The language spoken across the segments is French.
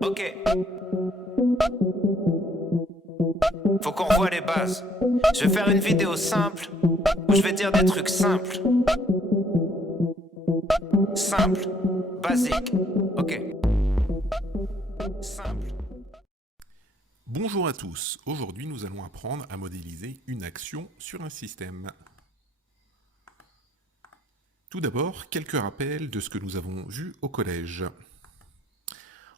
Ok. Faut qu'on revoie les bases. Je vais faire une vidéo simple où je vais dire des trucs simples. Simple, basique. Ok. Simple. Bonjour à tous, aujourd'hui nous allons apprendre à modéliser une action sur un système. Tout d'abord, quelques rappels de ce que nous avons vu au collège.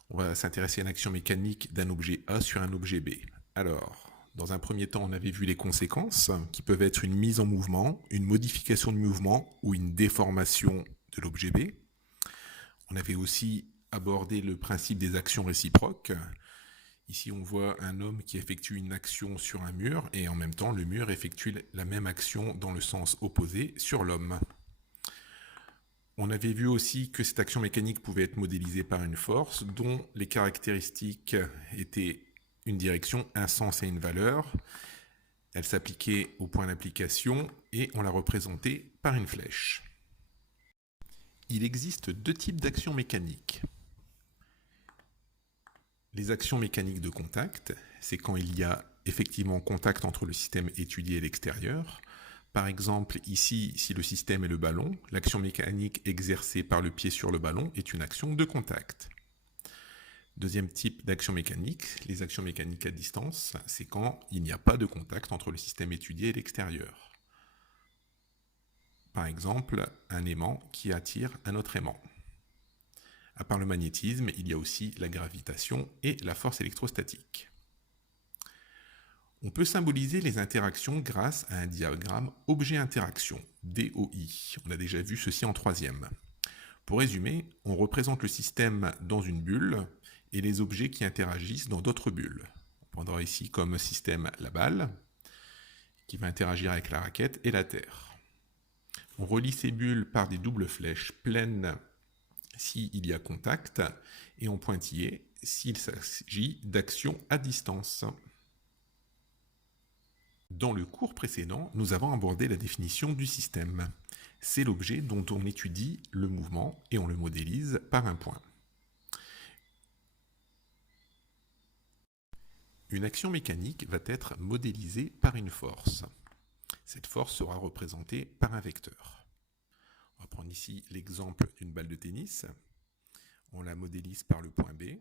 On va s'intéresser à une action mécanique d'un objet A sur un objet B. Alors, dans un premier temps, on avait vu les conséquences, qui peuvent être une mise en mouvement, une modification de mouvement ou une déformation de l'objet B. On avait aussi abordé le principe des actions réciproques. Ici, on voit un homme qui effectue une action sur un mur et en même temps, le mur effectue la même action dans le sens opposé sur l'homme. On avait vu aussi que cette action mécanique pouvait être modélisée par une force dont les caractéristiques étaient une direction, un sens et une valeur. Elle s'appliquait au point d'application et on la représentait par une flèche. Il existe deux types d'actions mécaniques. Les actions mécaniques de contact, c'est quand il y a effectivement contact entre le système étudié et l'extérieur. Par exemple, ici, si le système est le ballon, l'action mécanique exercée par le pied sur le ballon est une action de contact. Deuxième type d'action mécanique, les actions mécaniques à distance, c'est quand il n'y a pas de contact entre le système étudié et l'extérieur. Par exemple, un aimant qui attire un autre aimant. À part le magnétisme, il y a aussi la gravitation et la force électrostatique. On peut symboliser les interactions grâce à un diagramme objet-interaction, DOI. On a déjà vu ceci en troisième. Pour résumer, on représente le système dans une bulle et les objets qui interagissent dans d'autres bulles. On prendra ici comme système la balle, qui va interagir avec la raquette et la terre. On relie ces bulles par des doubles flèches pleines s'il y a contact, et en pointillé s'il s'agit d'action à distance. Dans le cours précédent, nous avons abordé la définition du système. C'est l'objet dont on étudie le mouvement et on le modélise par un point. Une action mécanique va être modélisée par une force. Cette force sera représentée par un vecteur. On va prendre ici l'exemple d'une balle de tennis. On la modélise par le point B.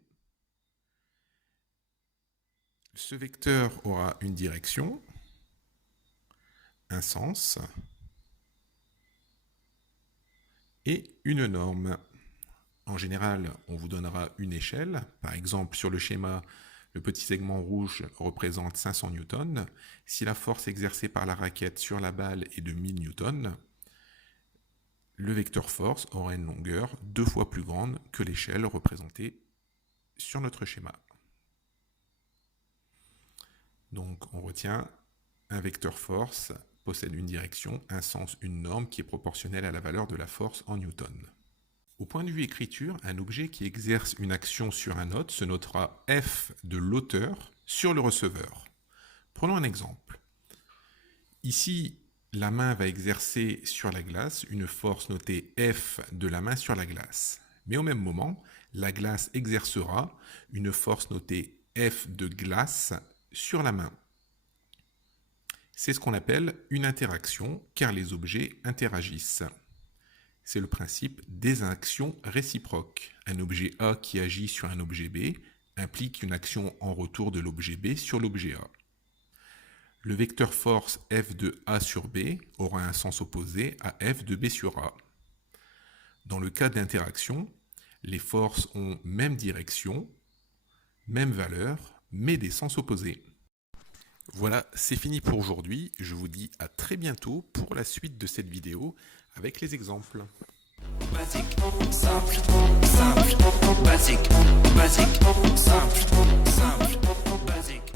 Ce vecteur aura une direction, un sens et une norme. En général, on vous donnera une échelle. Par exemple, sur le schéma, le petit segment rouge représente 500 newtons. Si la force exercée par la raquette sur la balle est de 1000 newtons, le vecteur force aura une longueur 2 fois plus grande que l'échelle représentée sur notre schéma. Donc on retient un vecteur force possède une direction, un sens, une norme qui est proportionnelle à la valeur de la force en newton. Au point de vue écriture, un objet qui exerce une action sur un hôte se notera F de l'auteur sur le receveur. Prenons un exemple. Ici, la main va exercer sur la glace une force notée F de la main sur la glace. Mais au même moment, la glace exercera une force notée F de glace sur la main. C'est ce qu'on appelle une interaction, car les objets interagissent. C'est le principe des actions réciproques. Un objet A qui agit sur un objet B implique une action en retour de l'objet B sur l'objet A. Le vecteur force F de A sur B aura un sens opposé à F de B sur A. Dans le cas d'interaction, les forces ont même direction, même valeur, mais des sens opposés. Voilà, c'est fini pour aujourd'hui. Je vous dis à très bientôt pour la suite de cette vidéo avec les exemples. Basique, simple, simple, basique, basique, simple, simple, basique.